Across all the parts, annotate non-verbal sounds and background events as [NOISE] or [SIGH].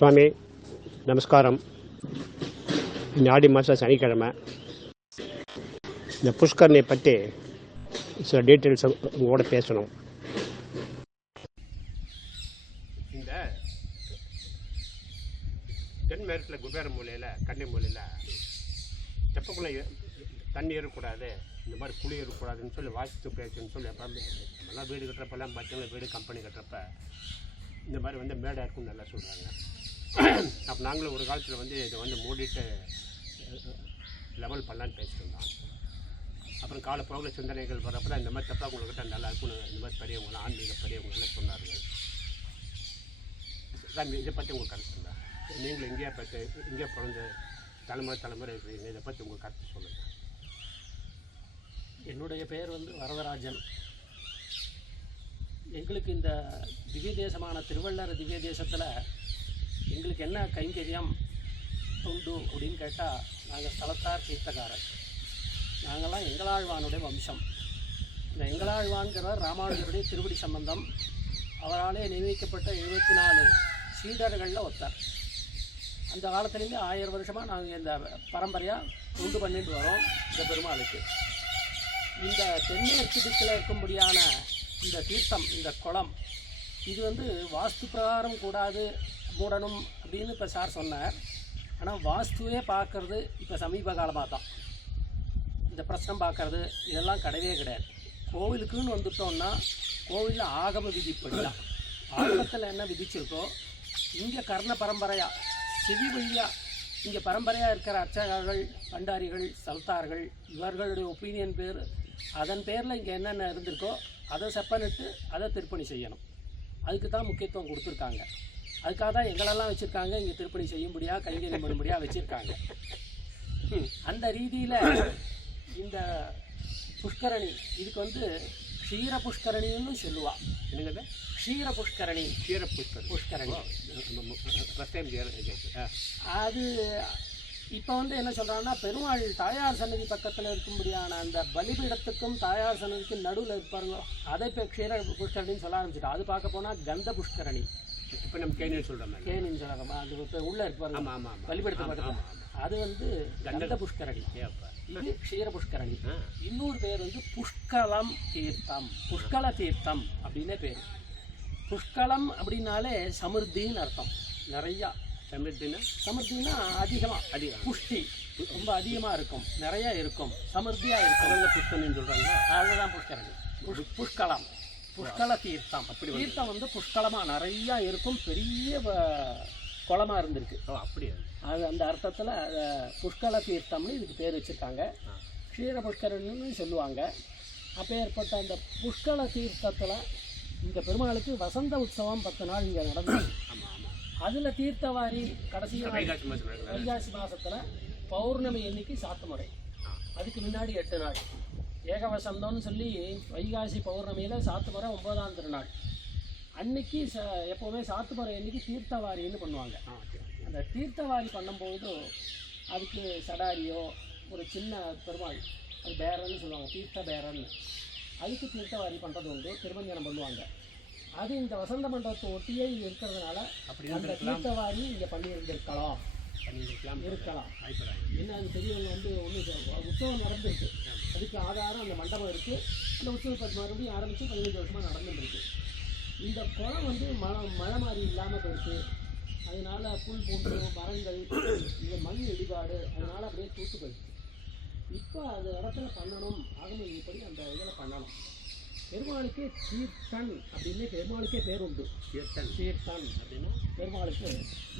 சுவாமி நமஸ்காரம். இந்த ஆடி மாதம் சனிக்கிழமை. இந்த புஷ்கரனை பற்றி சில டீட்டெயில்ஸ் உங்களோட பேசணும். இந்த தென்மேற்கில் குபேர மூலையில் கன்னி மூலையில் தெப்பக்குள்ள தண்ணி இருக்கக்கூடாது இந்த மாதிரி குழி இருக்கக்கூடாதுன்னு சொல்லி வாசித்து பேச்சுன்னு சொல்லி எப்போ நம்மலாம் வீடு கட்டுறப்பெல்லாம் பார்த்தீங்கன்னா வீடு கம்பெனி கட்டுறப்ப இந்த மாதிரி வந்து மேடை இருக்குன்னு நல்லா சொல்கிறாங்க [CLEARS THROAT] அப்போ நாங்களும் ஒரு காலத்தில் வந்து இதை வந்து மூடிட்டு லெவல் பண்ணலான்னு பேசியிருந்தோம் இருந்தோம். அப்புறம் காலப்போக்கில் சிந்தனைகள் வரப்போ தான் இந்த மாதிரி தெப்பாக்குள்ளக்கிட்ட நல்லா இருக்குன்னு இந்த மாதிரி பெரியவங்களாம் ஆன்மீக பெரியவங்க எல்லாம் சொன்னார்கள். சாமி இதை பற்றி உங்களுக்கு கருத்து இருந்தா நீங்களும் இங்கேயே பற்றி இங்கே பிறந்த தலைமுறை தலைமுறை இருக்கிறீங்க இதை பற்றி உங்களுக்கு கருத்து சொல்லுங்கள் என்னுடைய பெயர் வந்து வரதராஜன். எங்களுக்கு இந்த திவ்ய தேசமான திருவள்ளர் திவ்ய தேசத்தில் எங்களுக்கு என்ன கைங்கரியம் தொண்டு அப்படின்னு கேட்டால் நாங்கள் ஸ்தலத்தார் தீர்த்தக்காரர். நாங்கள்லாம் எங்களாழ்வானுடைய வம்சம். இந்த எங்களாழ்வான்கிறவர் ராமானுஜருடைய திருவடி சம்பந்தம் அவராலே நியமிக்கப்பட்ட எழுபத்தி நாலு சீடர்களில் ஒருத்தர். அந்த காலத்துலேருந்து ஆயிரம் வருஷமாக நாங்கள் இந்த பரம்பரையாக உண்டு பண்ணிட்டு வரோம் இந்த பெருமாளுக்கு. இந்த தென்மேற்கு திக்கில் இருக்கும்படியான இந்த தீர்த்தம் இந்த குளம் இது வந்து வாஸ்து பிரகாரம் கூடாது மூடணும் அப்படின்னு இப்போ சார் சொன்னார். ஆனால் வாஸ்துவே பார்க்கறது இப்போ சமீப காலமாக தான். இந்த பிரச்சனம் பார்க்கறது இதெல்லாம் கிடையவே கிடையாது. கோவிலுக்குன்னு வந்துட்டோம்னா கோவிலில் ஆகம விதிப்படிதான். ஆகமத்தில் என்ன விதிச்சிருக்கோ இங்கே கர்ண பரம்பரையாக செவி வழியாக இங்கே பரம்பரையாக இருக்கிற அர்ச்சகர்கள் பண்டாரிகள் சல்தார்கள் இவர்களுடைய ஒப்பீனியன் பேர் அதன் பேரில் இங்கே என்னென்ன இருந்திருக்கோ அதை செப்பனிட்டு அதை திருப்பணி செய்யணும். அதுக்கு தான் முக்கியத்துவம் கொடுத்துருக்காங்க. அதுக்காக தான் எங்களெல்லாம் வச்சுருக்காங்க. இங்கே திருப்பணி செய்யும்படியாக கைங்கரியம் பண்ணும்படியாக வச்சுருக்காங்க. அந்த ரீதியில் இந்த புஷ்கரணி இதுக்கு வந்து க்ஷீர புஷ்கரணின்னு சொல்லுவா. என்னங்க க்ஷீர புஷ்கரணி. கீரை புஷ்கர் புஷ்கரணி. ஃபஸ்ட் டைம் அது இப்போ வந்து என்ன சொல்கிறாங்கன்னா பெருமாள் தாயார் சன்னதி பக்கத்தில் இருக்கும்படியான அந்த பலிபீடத்துக்கும் தாயார் சன்னதிக்கும் நடுவில் இருப்பாருங்க. அதை இப்போ க்ஷீர புஷ்கரணின்னு சொல்ல ஆரம்பிச்சிட்டோம் அது பார்க்க போனால் கந்த புஷ்கரணி. இப்போ நம்ம கேணின்னு சொல்கிறோம் கேணின்னு சொல்கிறாங்க அது இப்போ உள்ளே இருப்பாருங்க ஆமாம் ஆமாம் பலிபீடத்து ஆமாம், அது வந்து கந்த புஷ்கரணி. இது க்ஷீர புஷ்கரணி. இன்னொரு பேர் வந்து புஷ்கலம் தீர்த்தம். புஷ்கல தீர்த்தம் அப்படின்னே பேர். புஷ்கலம் அப்படின்னாலே சமிருத்தின்னு அர்த்தம். நிறையா. சமயத்தினா சமிருத்தின்னா அதிகமாக அதிகம். புஷ்டி ரொம்ப அதிகமாக இருக்கும். நிறைய இருக்கும். சமிருத்தியாக இருக்கும். கடலில் புஷ்கர்னு சொல்கிறாங்க அதுதான் புஷ்கரணி. புஷ் புஷ்கலம். புஷ்கல தீர்த்தம். அப்படி தீர்த்தம் வந்து புஷ்கலமாக நிறையா இருக்கும். பெரிய வ- குளமா இருந்திருக்கு. ஓ அப்படியா? அது அந்த அர்த்தத்தில் புஷ்கல தீர்த்தம்னு இதுக்கு பேர் வச்சுருக்காங்க. க்ஷீர புஷ்கரன்னு சொல்லுவாங்க. அப்போ ஏற்பட்ட அந்த புஷ்கல தீர்த்தத்தில் இந்த பெருமாளுக்கு வசந்த உற்சவம் பத்து நாள் இங்கே நடந்தது. அதில் தீர்த்தவாரி கடைசி நாள் வைகாசி மாசத்துல பௌர்ணமி எண்ணிக்கை சாத்து முறை. அதுக்கு முன்னாடி எட்டு நாள். ஏகவசந்தம்னு சொல்லி வைகாசி பௌர்ணமியில் சாத்து முறை ஒன்பதாம் திருநாள். அன்னைக்கு ச எப்போவுமே சாத்து முறை அன்னைக்கு தீர்த்தவாரின்னு பண்ணுவாங்க. அந்த தீர்த்தவாரி பண்ணும்போது அதுக்கு சடாரியோ ஒரு சின்ன பெருமாள் அது பேரன்னு சொல்லுவாங்க தீர்த்த பேரன்னு. அதுக்கு தீர்த்தவாரி பண்ணுறது உண்டு திருமஞ்சனம் பண்ணுவாங்க. அது இந்த வசந்த மண்டபத்தை ஒட்டியே இருக்கிறதுனால அப்படி அந்த தீர்த்தவாரி இங்கே பண்ணியிருந்திருக்கலாம். பண்ணியிருக்கலாம். இருக்கலாம். வாய்ப்புறாங்க என்ன அது பெரியவங்க வந்து ஒன்று உற்சவம் நடந்திருக்கு. அதுக்கு ஆதாரம் அந்த மண்டபம் இருக்குது அந்த உற்சவத்தை மறுபடியும் ஆரம்பித்து பதினஞ்சு வருஷமாக நடந்துருக்கு இந்த குளம் வந்து மழை மழை மாதிரி இல்லாமல் போயிடுச்சு அதனால புல் பூண்டு மரங்கள் இந்த மண் இடிபாடு அதனால அப்படியே தூத்து போயிடுச்சு. இப்போ அந்த இடத்துல பண்ணணும். ஆகம இப்படி அந்த இதில் பண்ணணும். பெருமாளுக்கே தீர்த்தன் அப்படின்னு பெருமாளுக்கே பேர் உண்டு கீர்த்தன் தீர்த்தன் அப்படின்னா பெருமாளுக்கு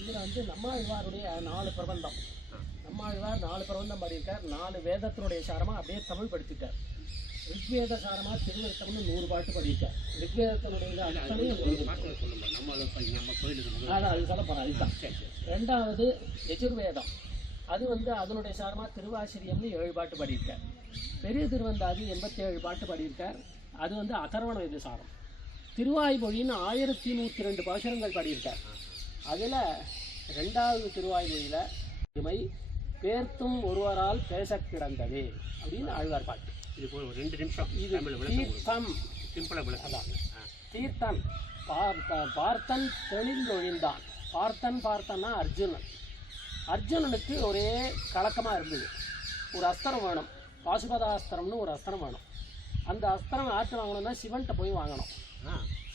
இதில் வந்து நம்மாழ்வாருடைய நாலு பிரபந்தம். நம்மாழ்வார் நாலு பிரபந்தம் பாடியிருக்கார். நாலு வேதத்தினுடைய சாரமாக அப்படியே தமிழ் படிச்சுட்டார் ரிக்வேத சாரமாக திருவிருத்தம்னு நூறு பாட்டு பாடியிருக்கார். ரிக்வேதத்தினுடைய அதான் அது சொல்ல போகிறேன் அதுதான். ரெண்டாவது எஜுர்வேதம் அது வந்து அதனுடைய சாரமாக திருவாசிரியம்னு ஏழு பாட்டு பாடியிருக்கார். பெரிய திருவந்தாதி எண்பத்தி ஏழு பாட்டு பாடியிருக்கார். அது வந்து அதர்வண இது சாரம் திருவாய்மொழின்னு ஆயிரத்தி நூற்றி ரெண்டு பாசுரங்கள் பாடியிருக்கார். அதில் ரெண்டாவது திருவாய்மொழியில் இமை பேர்த்தும் ஒருவரால் பேச கிடந்ததே அப்படின்னு ஆழ்வார் பாட்டு. இது போய் ஒரு ரெண்டு நிமிஷம் இது விளக்கம். தீர்த்தம். சிம்பிளாக விளக்கலாம் தீர்த்தன் பார்த்த பார்த்தன் தெளிந்தொழிந்தான். பார்த்தன் பார்த்தன்னா அர்ஜுனன். அர்ஜுனனுக்கு ஒரே கலக்கமாக இருந்தது. ஒரு அஸ்திரம் வேணும். பாசுபதாஸ்திரம்னு ஒரு அஸ்திரம் வேணும். அந்த அஸ்திரம் ஆற்று வாங்கணும்னா சிவன்கிட்ட போய் வாங்கணும்.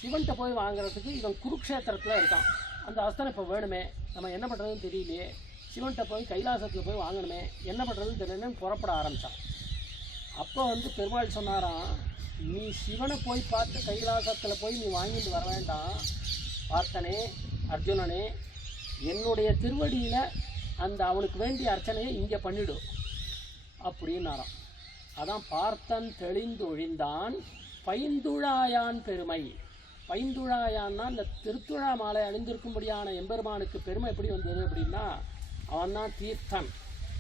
சிவன்கிட்ட போய் வாங்குறதுக்கு இவன் குருக்ஷேத்திரத்தில் இருக்கான். அந்த அஸ்திரம் இப்போ வேணுமே நம்ம என்ன பண்ணுறதுன்னு தெரியலையே. சிவன்கிட்ட போய் கைலாசத்தில் போய் வாங்கணுமே என்ன பண்ணுறதுன்னு தெரியலன்னு புறப்பட ஆரம்பித்தான் அப்போ வந்து பெருமாள் சொன்னாராம் நீ சிவனை போய் பார்த்து கைலாசத்தில் போய் நீ வாங்கிட்டு வர வேண்டாம். பார்த்தனே அர்ஜுனனே என்னுடைய திருவடியில் அந்த அவனுக்கு வேண்டிய அர்ச்சனையை இங்கே பண்ணிடு. அப்படின்னாராம். அதான் பார்த்தன் தெளிந்தொழிந்தான் பைந்துழாயான் பெருமை. பைந்துழாயான்னா இந்த திருத்துழா மாலை அணிந்திருக்கும்படியான எம்பெருமானுக்கு பெருமை எப்படி வந்தது அப்படின்னா அவன்தான் தீர்த்தன்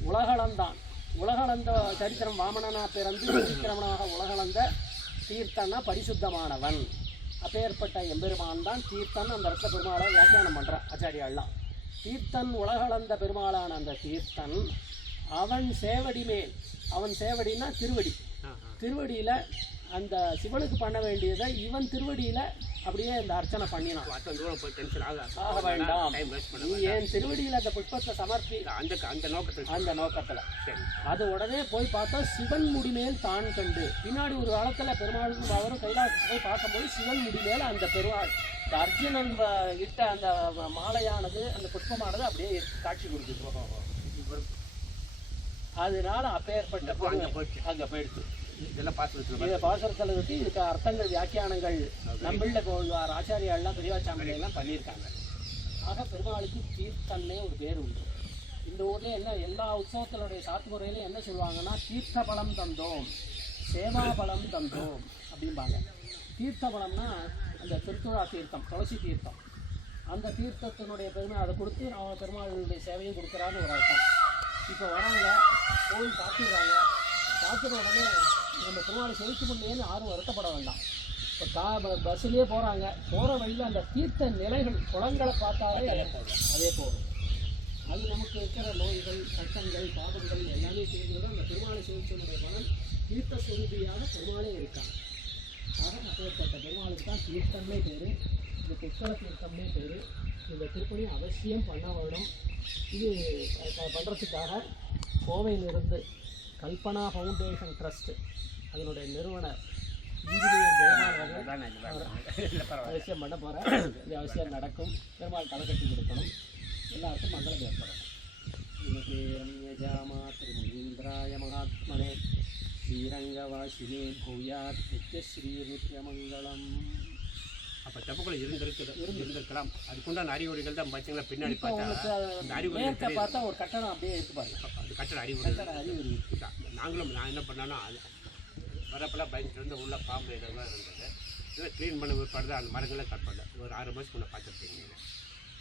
உலகளந்தான். உலகளந்த சரித்திரம் வாமனனா பிறந்து விக்கிரமனாக உலகளந்த தீர்த்தன்னா பரிசுத்தமானவன். அப்பேற்பட்ட எம்பெருமான் தான் தீர்த்தன் அந்த ரத்த பெருமாளை வியாக்கியானம் பண்ணுறான் ஆச்சாரியாள்லாம். தீர்த்தன் உலகளந்த பெருமாளான அந்த தீர்த்தன் அவன் சேவடி மேல். அவன் சேவடினா திருவடி. திருவடியில் அந்த சிவனுக்கு பண்ண வேண்டியதை இவன் திருவடியில் அப்படியே இந்த அர்ச்சனை பண்ணினான். ஆக வேண்டாம். நீ ஏன் திருவடியில் அந்த புஷ்பத்தை சமர்ப்பி. அந்த அந்த நோக்கத்தில் அந்த நோக்கத்தில். அது உடனே போய் பார்த்தா சிவன் முடிமேல் தான் கண்டு. பின்னாடி ஒரு காலத்தில் பெருமாளுக்கும் அவரும் கைலாசத்துக்கு போய் பார்க்கும்போது சிவன் முடிமேல் அந்த பெருமாள். இந்த அர்ஜுனன் இட்ட அந்த மாலையானது அந்த புஷ்பமானது அப்படியே காட்சி கொடுக்குது. அதனால அப்பேற்பட்ட அப்போ அங்கே போயிடுச்சு. பாசுரத்தில் வச்சு இதுக்கு அர்த்தங்கள் வியாக்கியானங்கள் நம்மள கோள்வார் ஆச்சாரியாள்லாம் பெரியவாச்சாமி எல்லாம் பண்ணியிருக்காங்க. ஆக பெருமாளுக்கு தீர்த்தன்னே ஒரு பேர் உண்டு. இந்த ஊர்ல என்ன எல்லா உற்சவத்தினுடைய சாத்துமுறையிலும் என்ன சொல்லுவாங்கன்னா தீர்த்த பலம் தந்தோம் சேவா பலம் தந்தோம் அப்படிம்பாங்க. தீர்த்த பலம்னா அந்த திருத்துழா தீர்த்தம் துளசி தீர்த்தம். அந்த தீர்த்தத்தினுடைய பெருமை அதை கொடுத்து அவன் பெருமாளுடைய சேவையும் கொடுக்குறான்னு ஒரு அர்த்தம். இப்போ வராங்க கோவில் பார்த்துடுறாங்க பார்த்துட்ட உடனே நம்ம பெருமாளை செலுத்து பண்ணேன்னு யாரும் வருத்தப்பட வேண்டாம். இப்போ கா பஸ்ஸுலேயே போகிறாங்க போகிற வழியில் அந்த தீர்த்த நிலைகள் குளங்களை பார்த்தாலே அதே போகும் அதே போதும். அது நமக்கு இருக்கிற நோய்கள் கட்டங்கள் பாதங்கள் எல்லாமே தீர்ந்து அந்த பெருமாளை செலுத்தினுடைய மனம் தீர்த்த சுரூபியாக பெருமாளே இருக்கான் ஆக அப்பேற்பட்ட பெருமாளுக்கு தான் தீர்த்தமே பேர். இந்த புஷ்கர தீர்த்தம்னே பேர் இந்த திருப்பணி அவசியம் பண்ண வேணும். இது பண்ணுறதுக்காக கோவையிலிருந்து கல்பனா ஃபவுண்டேஷன் ட்ரஸ்ட் அதனுடைய நிறுவனர் அவசியம் பண்ண போகிறேன் இது அவசியம் நடக்கும். பெருமாள் தலை கட்டி கொடுக்கணும். எல்லாருக்கும் மங்களம் ஏற்படும். திருமகேந்திராய மகாத்மனே. ஸ்ரீரங்கவாசினே பூயாத் நித்யஸ்ரீ நித்யமங்கலம் அப்போ தப்புக்குள்ள இருந்திருக்கு இருந்திருக்கலாம். அதுக்குண்டான அறிகுறிகள் தான் பார்த்தீங்களா பின்னாடி பார்த்தா. அந்த அறிகுறி பார்த்தா ஒரு கட்டணம் அப்படியே இருக்கு பாருங்க. அது கட்டட அறிகுறி. அறிகுறி. நாங்களும் நான் என்ன பண்ணேன்னா அது வரப்பெல்லாம் பயந்துட்டு இருந்து உள்ள பாம்பு இதெல்லாம் இருந்தது. இதை க்ளீன் பண்ண பிற்பாடு தான். அந்த மரங்களை கட் பண்ணேன் ஒரு ஆறு மாதத்துக்கு முன்னே பார்த்துருப்பீங்க.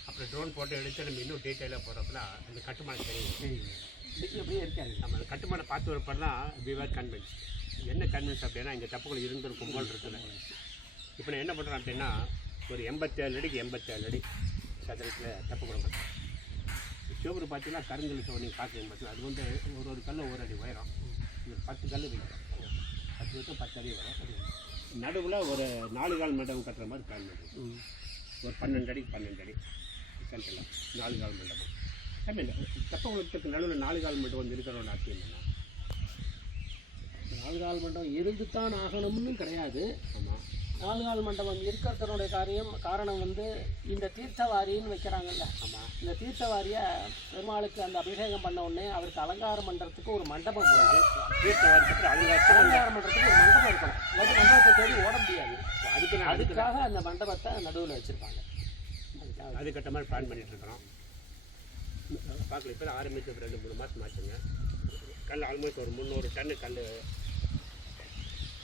அப்புறம் ட்ரோன் போட்டு எடுத்து நம்ம இன்னும் டீட்டெயிலாக போகிறப்பலாம் அந்த கட்டுமானம் தெரியும் அப்படியே இருக்காது. நம்ம அந்த கட்டுமானம் பார்த்து வரப்பெல்லாம் விவர் கன்வென்ஸ் என்ன கன்வென்ஸ் அப்படின்னா இங்கே தப்புகள் இருந்திருக்கும் போல் இருக்குது. இப்போ நான் என்ன பண்ணுறேன் அப்படின்னா ஒரு எண்பத்தேழு அடிக்கு எண்பத்தேழு அடி சதுரத்தில் தப்பு கொடுக்குறேன் சிவபுரம் பார்த்தீங்கன்னா கருங்கல் சிவன் நீங்கள் பார்க்குறீங்க பார்த்தீங்கன்னா அது வந்து ஒரு ஒரு கல் ஒரு அடி உயரம். இது பத்து கல் வைக்கிறோம் பத்து வருஷம் பத்து அடி வரும் நடுவில் ஒரு நாலு கால் மண்டபம் கட்டுற மாதிரி கால் மண்டபம். ஒரு பன்னெண்டு அடிக்கு பன்னெண்டு அடி. சென்டரில் நாலு கால் மண்டபம். ஐ மீன் தப்பகுளத்துக்கு நடுவில் நாலு கால் மண்டபம் வந்து இருக்கிற அவசியம் என்ன நாலு கால் மண்டபம் இருந்து தான் ஆகணும்னு கிடையாது. ஆமாம் நாலு கால் மண்டபம் இருக்கிறதனுடைய காரியம் காரணம் வந்து இந்த தீர்த்தவாரின்னு வைக்கிறாங்கல்ல. ஆமாம் இந்த தீர்த்தவாரியை பெருமாளுக்கு அந்த அபிஷேகம் பண்ண உடனே அவருக்கு அலங்காரம் பண்ணுறதுக்கு ஒரு மண்டபம் வேணும் தீர்த்த வருஷத்தில் அலங்காரத்தில் அலங்காரம் பண்ணுறதுக்கு ஒரு மண்டபம் இருக்கணும். இல்லாட்டி மண்டபத்தை தேடி ஓட முடியாது. அதுக்கு அதுக்காக அந்த மண்டபத்தை நடுவில் வச்சுருப்பாங்க. அதுக்காக. அது கட்ட மாதிரி பிளான் பண்ணிட்டு இருக்கிறோம் பார்க்கல இப்போ ஆரம்பிச்சு ரெண்டு மூணு மாதம் ஆச்சுங்க. கல் ஆல்மோஸ்ட் ஒரு முந்நூறு டன்னு கல்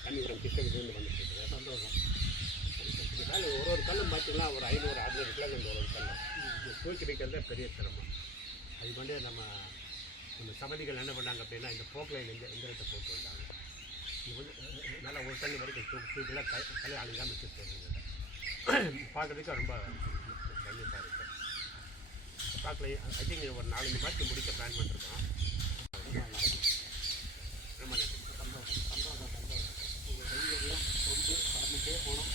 கன்னிபுரம் கிருஷ்ணகிரிலேருந்து வந்துட்டு இருக்குது சந்தோஷம். கல் ஒரு ஒரு கல்லும் பார்த்தீங்கன்னா ஒரு ஐநூறு அறுநூறு கிலோமீட்டர் ஒரு ஒரு கல் தூக்கி வைக்கிறது பெரிய சிரமம். அது வந்து நம்ம நம்ம சமதிகள் என்ன பண்ணாங்க அப்படின்னா இந்த போக்கில் இந்த எந்திரத்தை போட்டு வந்தாங்க. இது வந்து நல்லா ஒரு தண்ணி வரைக்கும் தூக்கி தூக்கிலாம் கல் கல் அழுகாமல் வச்சுருக்காங்க பார்க்குறதுக்கு ரொம்ப கண்டிப்பாக இருக்குது பார்க்கல ஐ திங்க் ஒரு நாலஞ்சு மாதத்துக்கு முடிக்க பிளான் பண்ணிருக்கோம். ரொம்ப நன்றி. சந்தோஷம் சந்தோஷம் சந்தோஷம். உங்கள் கையெல்லாம் கொண்டு கடந்துட்டே போகணும்